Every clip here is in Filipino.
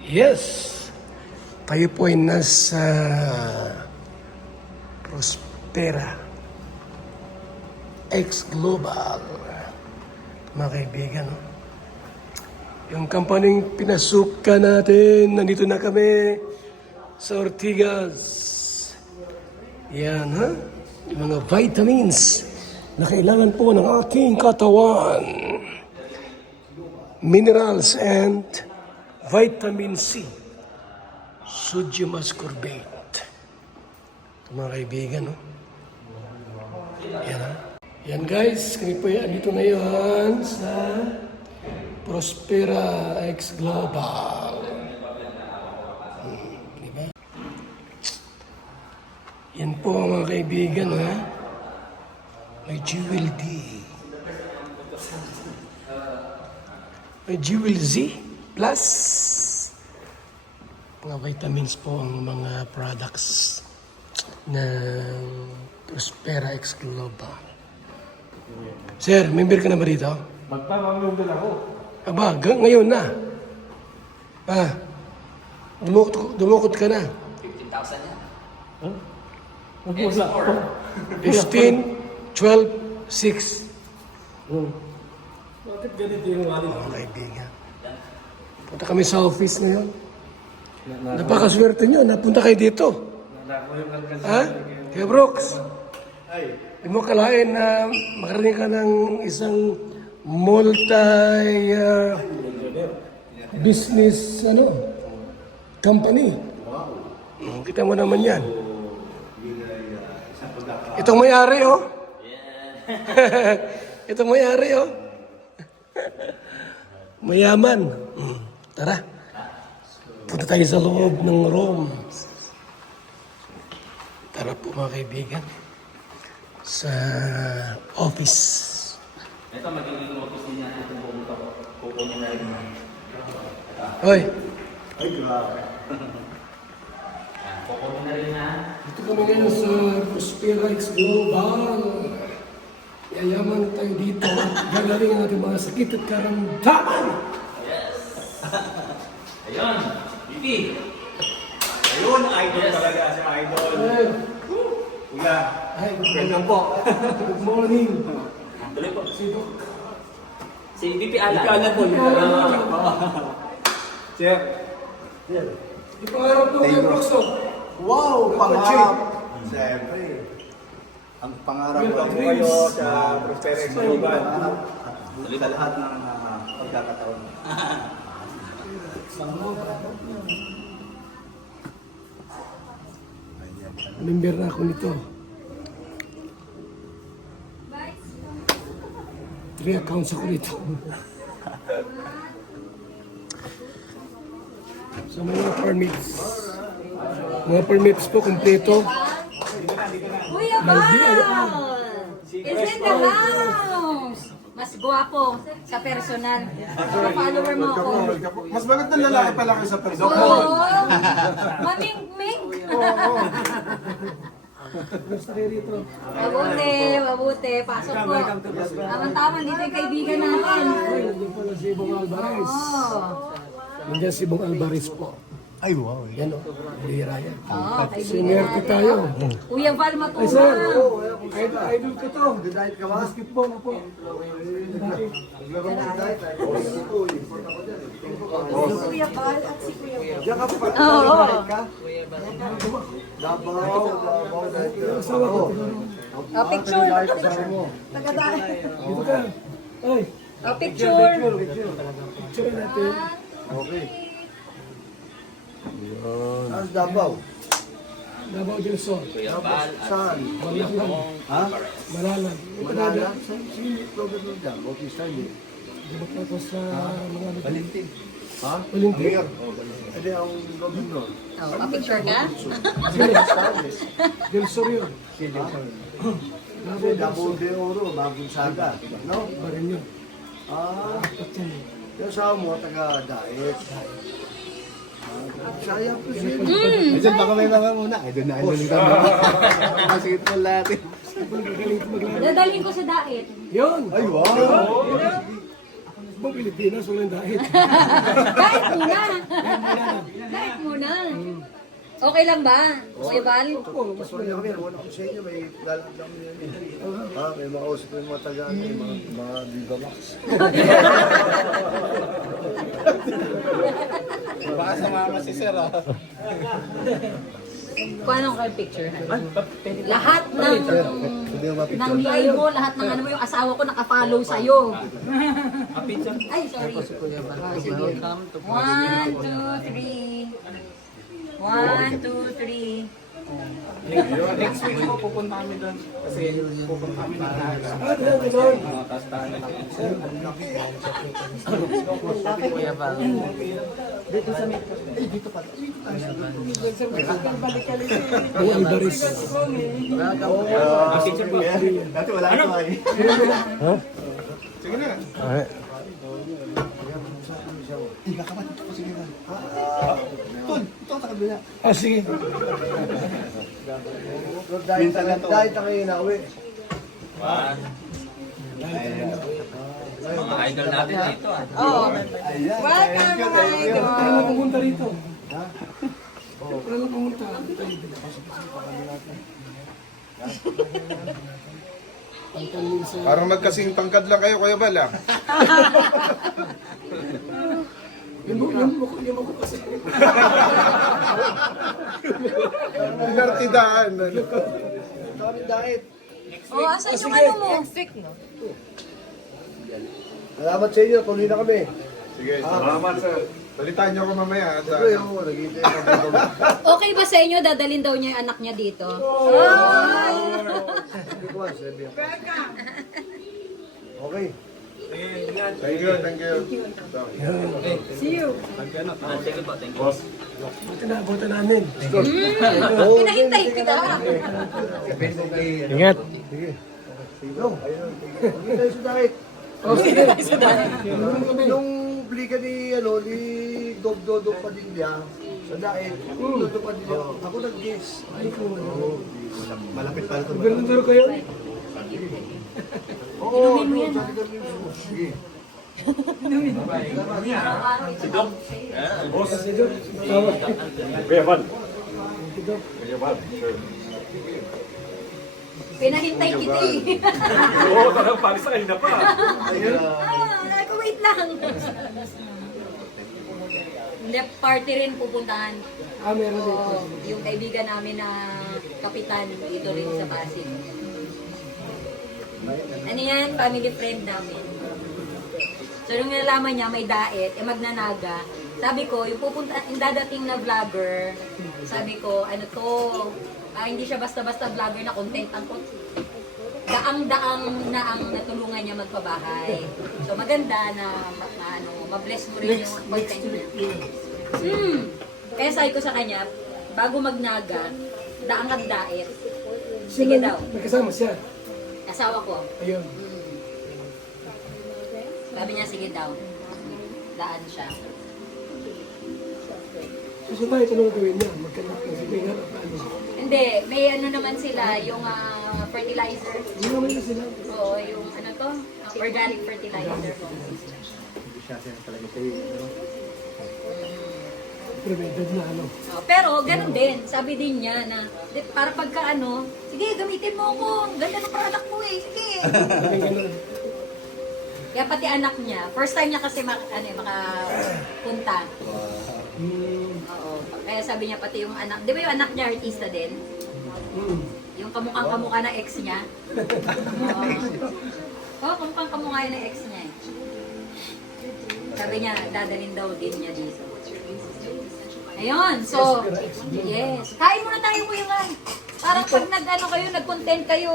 Yes, tayo po ay nasa Prospera X Global. Mga kaibigan, no? Yung kampaning pinasukan natin, nandito na kami sa Ortigas. Yan, ha? Yung mga vitamins na kailangan po ng ating katawan. Minerals and vitamin C. Sodium ascorbate. Ito mga kaibigan, no? Yan, ha? Yan guys, kami po yan dito ngayon sa Prospera X Global. Diba? Yan po mga kaibigan, ha? May Jewel D. May Jewel Z Plus. Mga vitamins po ang mga products ng Prospera X Global. Sir, member ka na ba dito? Magpapamember ako. Aba, ngayon na. Dumukot ka na. 15,000 yan. Huh? X4. 15, 12, 6. Bakit ganito yung wallet? Mga kaibigan. Punta kami sa office ngayon. Napakaswerte nyo, napunta kayo dito. Ha? Kaya Brooks, di mo kalain na makarating ka ng isang multi-business company. Kita mo naman yan. Itong may-ari, oh. Itong may-ari, oh. Mayaman. Tara. Punta tayo sa loob ng room. Tara po mga kaibigan. Sa office. Ito magiging office din natin itong pumunta ko. Kukunin na rin. Hoy, Ay, grabe. Kukunin na rin na. dito kami ngayon sa Prospera X Global. Yayaman tayo dito. Gagaling ang ating mga sakit at karamdaman. Yes. Ayun. Bibi. Ayun, idol talaga si idol. Ay, Kuya, ay, welcome po. good morning. Tuloy po. Sino? Si Bibi Alan. Ikalan po. Sir. Ipangarap po kayo, Brooks, oh. Wow, pangarap! Siyempre. Ang pangarap ko Welcome po kayo sa Prospera Global. sa lahat ng pagkakataon. Member na ako nito. 3 accounts ako nito. So mga permits. Mga permits po, kompleto. Kuya Maldi, Val! Is in the house! Mas gwapo sa personal. Mga follower mo ako. Mas magandang lalaki pala kayo sa person. Oo! Maming-ming! Gusto kayo rito. Mabuti, mabuti. Pasok po. Tama-tama, dito yung kaibigan natin. Ay, nandun pala si Ibong Alvarez. Oo. Nandiyan si Ibong Alvarez po. Ay, wow. Yan o, lira yan. Oo, kaibigan Sinerte natin. tayo. Kuya Val Ay sir, Matura. idol ko to. Dahil ka ba? Basketball na po. Kuya Val at si Kuya Val. Diyan ka pa. Oo. Dabaw. Asawa ko. Picture. Kasama mo. Tagadaan. Dito ka. Ay, Picture. picture natin. Okay. Saan Dabaw? Davao del Sur. Kuya Val at Saan? Malalag. Ha? Malalag. Manala? Sino program mo dyan? Bautista hindi. Di ba po sa mga Balintin. Ha? Balintin. Mayor. Hindi, ang gobernador. Picture ka? Del Sur yun. Kasi Davao de Oro, Bagong Saga. No? Ba rin yun. Ah, Patyan. yung asawa mo, taga-daet. Sayang po siya. Diyan baka may mga muna. Ay, doon na ano lang kami. Makasigit mo natin. Dadalhin ko sa daet. Yun! Ay, wow! Ibang Pilipinas, walang dahil. Kahit muna. Diet muna. Okay lang ba? Kuya Bal? Mas wala kami, wala ko sa inyo, may lalakad lang yan eh. May makausap yung mga taga, may mga Viva Max. Baka sa mama si Sir ah. Paano kayo picture? Lahat ng Hindi mo mapicture. ng live mo, lahat ng ano mo, yung asawa ko nakafollow sa'yo. Ay, sorry. Oh, sige. 1, 2, 3. 1, 2, 3. Next week po pupunta kami doon. Kasi pupunta kami na mga kastahan. Kuya ba? Ang Alvarez. Dati wala ito ay. Ah, sige. Dahil na kayo nauwi. Mga idol natin dito ah. Welcome, mga idol. Para lang pumunta rito. Para lang pumunta. Parang magkasing tangkad lang kayo, Kuya Bal, ah. Yung ako kasi. Pinartidaan. Kami dahil. Oh, asan yung ano mo? Salamat sa inyo, tuloy na kami. Sige, salamat, sir. Balitaan niyo ako mamaya. Siyempre, ako, naghihintay ng Viva Max. Okay ba sa inyo? Dadalhin daw niya yung anak niya dito. Sabi ko, sabi ako. Okay. Thank you, thank you. Sige po, thank you. Buti na, buti namin. Pinahintay kita. Ingat. Go. Hindi tayo sa dahil. Oh, sige. Nung blika ni Gov Dodo Padilla, sa dahil, Dodo Padilla, ako nag-guess. Malapit pa ito. Gobernador ko yun. Oo, doon, sabi ko yung sige. Kuya Van. Pinahintay kita eh. Oo, talagang palis sa kanina pa. Wait lang. Hindi, party rin pupuntahan. Ah, meron dito. Oo, yung kaibigan namin na kapitan dito rin sa Pasig. Ano yan? Family friend namin. So, nung nalaman niya may daet, magnanaga. Sabi ko, yung dadating na vlogger, sabi ko, ano to, hindi siya basta-basta vlogger na content ang daang-daang na ang natulungan niya magpabahay. So, maganda na ma-bless mo rin yung content niya. Kaya sabi ko sa kanya, bago magnaga, daang at daet. Sige daw. Nagkasama siya. Asawa ko. Ayun. Sabi niya, sige daw. Daan siya. So tayo, ito nung gawin niya. Magkanak na si Pingar at ano. Hindi, may ano naman sila, yung fertilizer. Hindi naman na sila. Oo, yung ano to, organic fertilizer. Prevented na ano. Pero ganun din, sabi din niya na para pagka ano, sige gamitin mo ako, ganda ng product mo eh, sige. Kaya pati anak niya, first time niya kasi makapunta. Oo, kaya sabi niya pati yung anak, di ba yung anak niya artista din? Yung kamukhang-kamukha na ex niya. Oo, kamukhang-kamukha yun ng ex niya eh. Sabi niya, dadalhin daw din niya dito. Ayun, so, yes. Kain muna tayo Kuya Ran. Parang pag nag-ano kayo, nag-content kayo,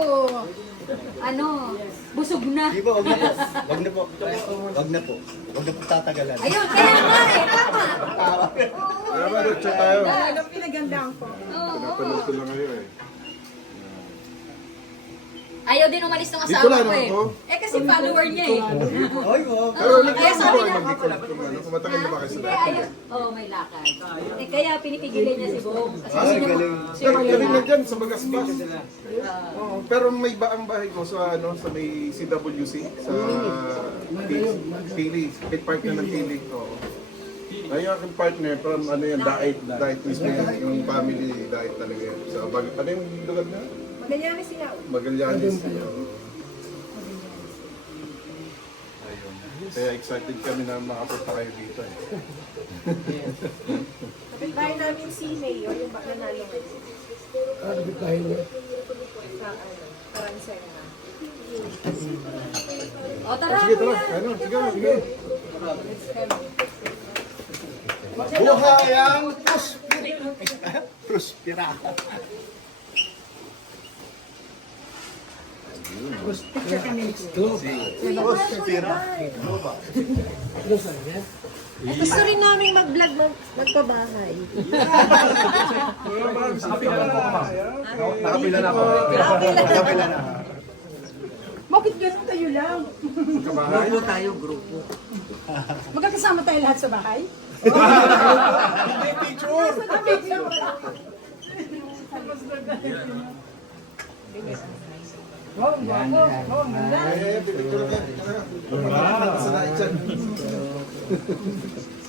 ano, busog na. Di ba, wag na po. Wag na po. Wag na po. Wag na po tatagalan. Ayun, kaya nga eh, tama. Kaya ba, dito tayo. Anong pinagandaan ko? Pinapanood ko lang kayo eh. Ayaw din umalis ng Dito asawa lang ko eh. ako. Eh kasi follower niya eh. Ay, wag. Pero Kaya nagkakaroon sabi ba niya, mag-comment kung matagal na ba kayo sa hindi, dati? ayaw. Oo, may lakad. Eh kaya pinipigilan niya si Bong. Kasi Ay, siguro, galing. siguro Galing na na. dyan sa Bagasbas. Oo, pero may baang bahay ko sa sa may CWC sa Pili. Big part na ng Pili. Oo. Ay, yung aking partner from ano yan, diet mismo yan, yung family diet talaga yan. Sa ano yung lugar na? Magallanes siya. Magallanes. Kaya excited kami na makapunta kayo dito eh. Kapitbahay namin si Mayor, yung baka nanalo Ano bitahin niya? sa Paransena. O tara, Sige, tara. kuya. Ano? Sige, sige. Buhay ang Prospera. Gusto rin namin mag-vlog magpabahay. Nakapila na ako. Bakit ganun tayo lang? Grupo tayo, grupo. Magkakasama tayo lahat sa bahay? Eh, pipicture ka. Sa diet dyan.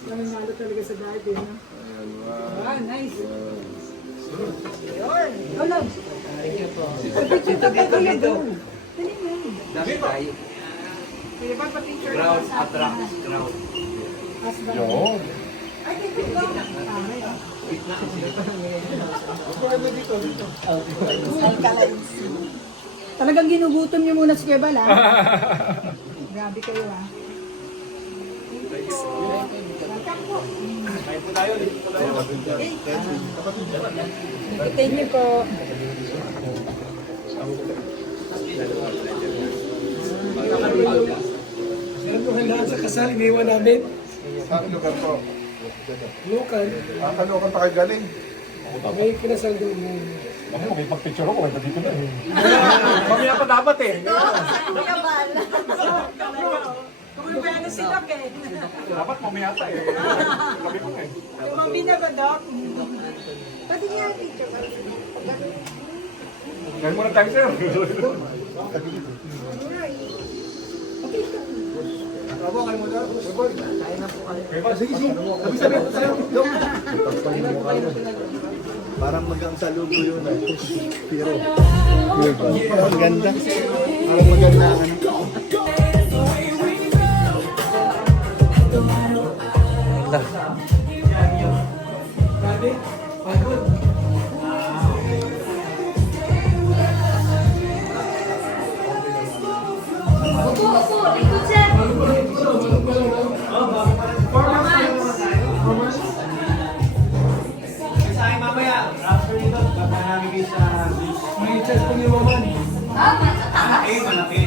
Nanalo talaga sa diet eh. Ah, nice. Ano? Picture ka pa kuya doon. Dali mo. Dami tayo. Kaya ba pa-picture ka Crowd, sa attract, crowd. Yun. Ay, dito lang. Talagang ginugutom niyo muna si Kebal, ha? Grabe kayo, ha? Thank you po. Meron po handaan sa kasal, iniwan namin. Saan lugar po? Local. Ano ka pa galing? May kinasal doon. May pag-picture ako, may dito na eh. Mamaya pa dapat eh. Kebal. Kumipeno si Doc, eh. Dapat mamaya pa eh. Sabi ko eh. Tumambi na ba, Doc? Pwede niya picture ka. Kaya muna tayo sir. Abo, kayo mo daw. Sige, sige. Parang magang salubo yun. Pero, ang ganda. Parang maganda. Pagod. Upo, upo. Likod siya. Sa akin mamaya, after nito, papahagigis sa May chat po ni Maman. Ah, malaki. malaki.